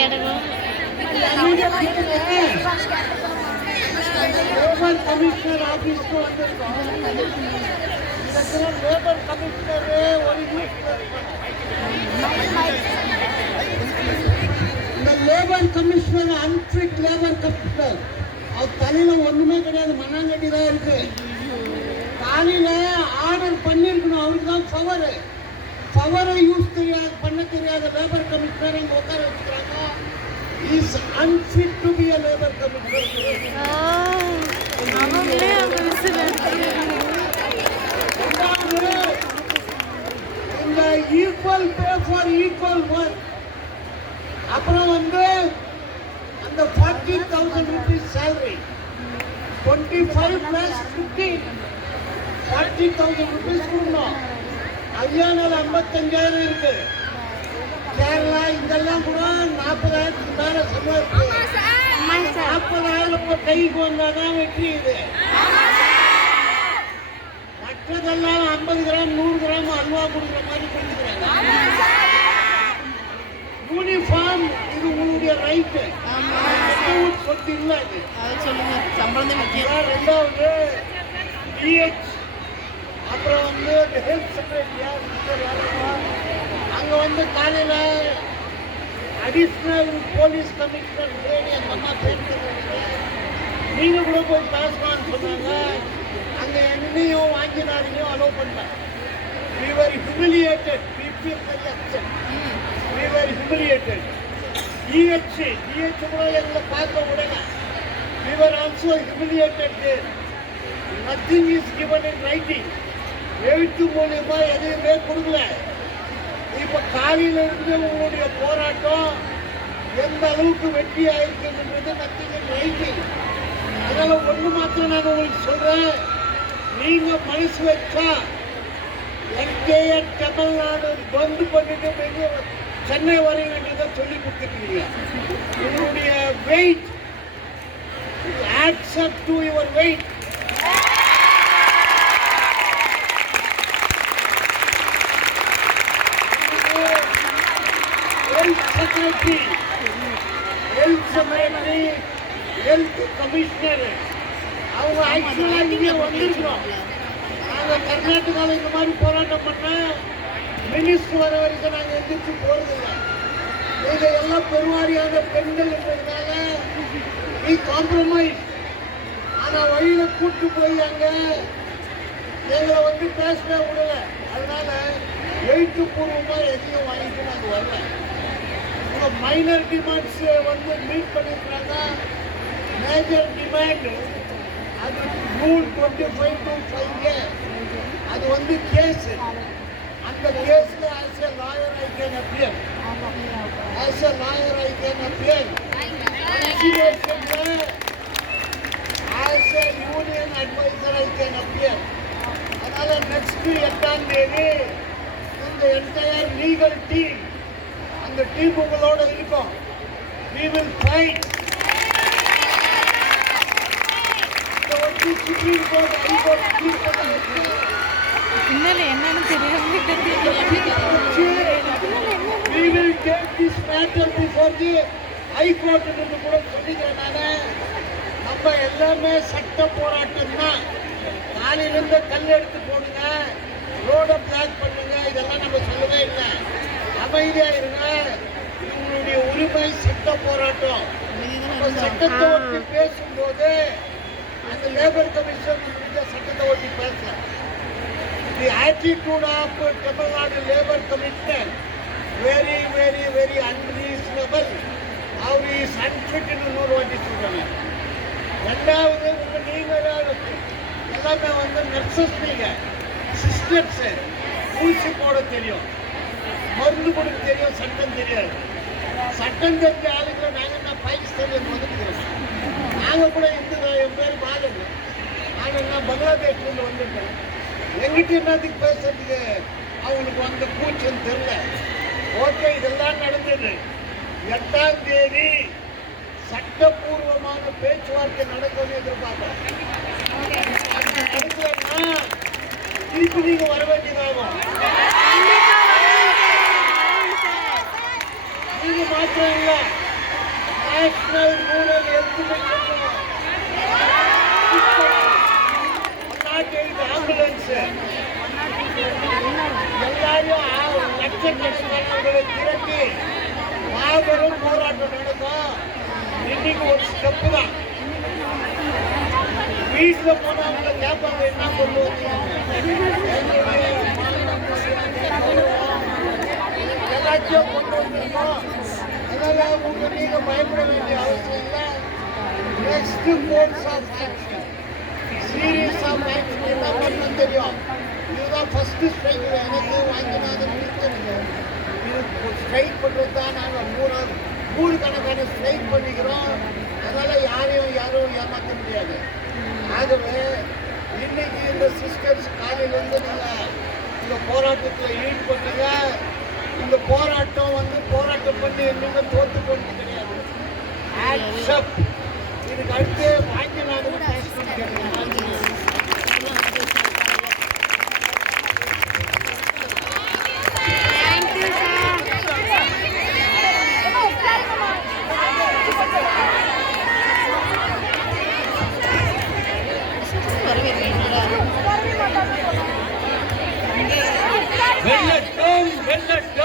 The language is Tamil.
கேட்டுக்கோம். லேபர் கமிஷனர் ஆபீஸ்க்கு வந்திருக்கோம். லேபர் கமிஷனர் ஒரு இந்த labour commissioner unfit labour commissioner அவர் தலையில ஒண்ணுமே கிடையாது, மண்ணாங்கட்டி தான் இருக்கு. காலையில ஆர்டர் பண்ணிருக்கணும், அவருக்கு தான் பவரை யூஸ் தெரியாது, பண்ண தெரியாத லேபர் கமிஷனர் இங்க உட்கார வச்சுக்கிறாங்க. Is unfit to be a labour commissioner. இந்த equal pay for equal work, அப்புறம் வந்து அந்த 40,000 rupees salary 25 plus 15 40,000 rupees கொடுக்கணும். ஹரியானால 55,000 இருக்கு. கேரளா இதெல்லாம் கூட 40,000 மேல சம்பாதிச்சு 40,000 கைக்கு வந்தாதான் வெற்றி. இது மற்றதெல்லாம் 50 கிராம் 100 கிராம் அல்வா கொடுக்குற மாதிரி கொடுக்குறாங்க. யூனிஃபார்ம் இது உங்களுடைய ரைட்டு, சொத்து இல்லை. ரெண்டாவது டிஹெச், அப்புறம் வந்து ஹெல்த் செக்ரட்டரி அங்கே வந்து காலையில் அடிஷ்னல் போலீஸ் கமிஷனர் லேடி அந்த அம்மா பேருக்கு நீங்கள் கூட போய் பேசலான்னு சொன்னாங்க. அங்கே என்னையும் வாங்கினாரையும் அலோவ் பண்ணேன். We were humiliated. We feel very upset. We were humiliated. DH கூட எங்களை பார்த்த உடனே we were also humiliated there. Nothing is given in writing. எழுத்து மூலியமா எதையுமே கொடுக்கல. இப்ப காலையில இருந்து உங்களுடைய போராட்டம் எந்த அளவுக்கு வெற்றி ஆயிருக்குன்றது nothing in writing. அதனால ஒண்ணு மாத்திரம் நான் உங்களுக்கு சொல்றேன், நீங்க மனசு வச்சா என்கேஆர் தமிழ்நாடு பந்து பண்ணிட்டு சென்னை வரையின்றதை சொல்லி கொடுத்துருக்கீங்க. உங்களுடைய weight adds up to your weight. Health secretary, health commissioner அவங்க ஆக்சுவலா இங்கே வந்திருக்கிறோம். நாங்கள் கர்நாடகாவில் இந்த மாதிரி போராட்டம் பண்ண மினிஸ்டர் வர வரைக்கும் நாங்கள் எந்திரிச்சு போறதில்லை. இதை எல்லாம் பெருவாரியான பெண்கள் இருக்கிறதுனால காம்ப்ரமைஸ். ஆனால் வழியில கூட்டு போய் அங்க எங்களை வந்து பேசவே விடல. அதனால எழுத்துப்பூர்வமா எதையும் வாங்கிட்டு நாங்கள் வரல. மைனர் டிமாண்ட்ஸ் வந்து மீட் பண்ணிருக்காங்க. மேஜர் டிமாண்ட் அது ரூல் 25 to 5A, அது வந்து கேஸ். அந்த கேஸ்ல as a lawyer I can appear. As a lawyer I can appear. As a union advisor I can appear. அதனால நெக்ஸ்ட் 8ஆம் தேதி இந்த என்டையர் லீகல் டீம், அந்த டீம் உங்களோட இருக்கும். We will fight. Supreme court, high court என்னன்னு தெரியாம we will take this matter before the high court என்று கூட சொல்லிக்கிறனால நம்ம எல்லாமே சட்ட போராட்டம் தான். காலையிலிருந்து கல் எடுத்து போடுங்க, ரோட பிளாக் பண்ணுங்க, இதெல்லாம் நம்ம சொல்லவே இல்லை. அமைதியா இருங்க. உங்களுடைய உரிமை சட்ட போராட்டம். சட்டத்தை ஒட்டி பேசும்போது அந்த லேபர் கமிஷன் சட்டத்தை ஒட்டி பேசல. The attitude of Tamil Nadu labour commissioner very very very unreasonable. அவர் இஸ் அன்ஃபிட் இன்னொரு வாட்டி சொல்றாங்க. ரெண்டாவது நீங்க எல்லாமே வந்து நர்சஸ், நீங்க சிஸ்டர்ஸ், ஊசி போட தெரியும், மருந்து கொடுக்க தெரியும், சட்டம் தெரியாது. சட்டம் தெரிஞ்ச ஆளுங்களை நாங்கள் என்ன பாகிஸ்தான் வந்துருக்கிறோம். நாங்கள் கூட இந்து தான். என் பேர் பாலன். நாங்கள் என்ன பங்களாதேஷ்லேருந்து வந்துட்டோம். எங்கிட்ட என்னத்துக்கு பேசுறதுக்கு அவங்களுக்கு வந்த கூச்சம் தெரியல. ஓகே, இதெல்லாம் நடந்தது. 8ஆம் தேதி சட்டப்பூர்வமான பேச்சுவார்த்தை நடக்கும்னு எதிர்பார்க்கிறோம். நடக்கலன்னா திருப்பி நீங்க வர வேண்டியதாகும். நீங்க மாற்றம் இல்லை. லட்சக்கணக்கானவர்களை திரட்டி மாபெரும் போராட்டம் நடக்கும். இன்னைக்கு ஒரு ஸ்டெப்பு தான். வீட்டில் போனவங்கள கேட்பாங்க, என்ன கொண்டு வந்தீங்க, எல்லாத்தையும் கொண்டு வந்திருக்கோம். அதனால நீங்க பயப்பட வேண்டிய அவசியம் இல்லை. Next course of action, serious of action என்ன பண்ணணும் தெரியும். இதுதான் ஃபர்ஸ்ட் ஸ்ட்ரைக். எனக்கு வாங்கினாங்க இது ஸ்ட்ரைக் பண்ணுறது தான். நாங்கள் நூறு கணக்கான ஸ்ட்ரைக் பண்ணிக்கிறோம். அதனால் யாரும் ஏமாற்ற முடியாது. ஆகவே இன்னைக்கு இந்த சிஸ்டர்ஸ் காலையிலேருந்து நீங்கள் இந்த போராட்டத்தில் ஈடுபட்டீங்க. இந்த போராட்டம் பண்ணி நீங்கள் தோற்று கொண்டு கிடையாது. ஆக்செப்ட். இதுக்கு அடுத்து வாங்கி நாங்கள் பேசணும்னு கேட்குறேன். வெள்ளட்டும் வெள்ளட்டும்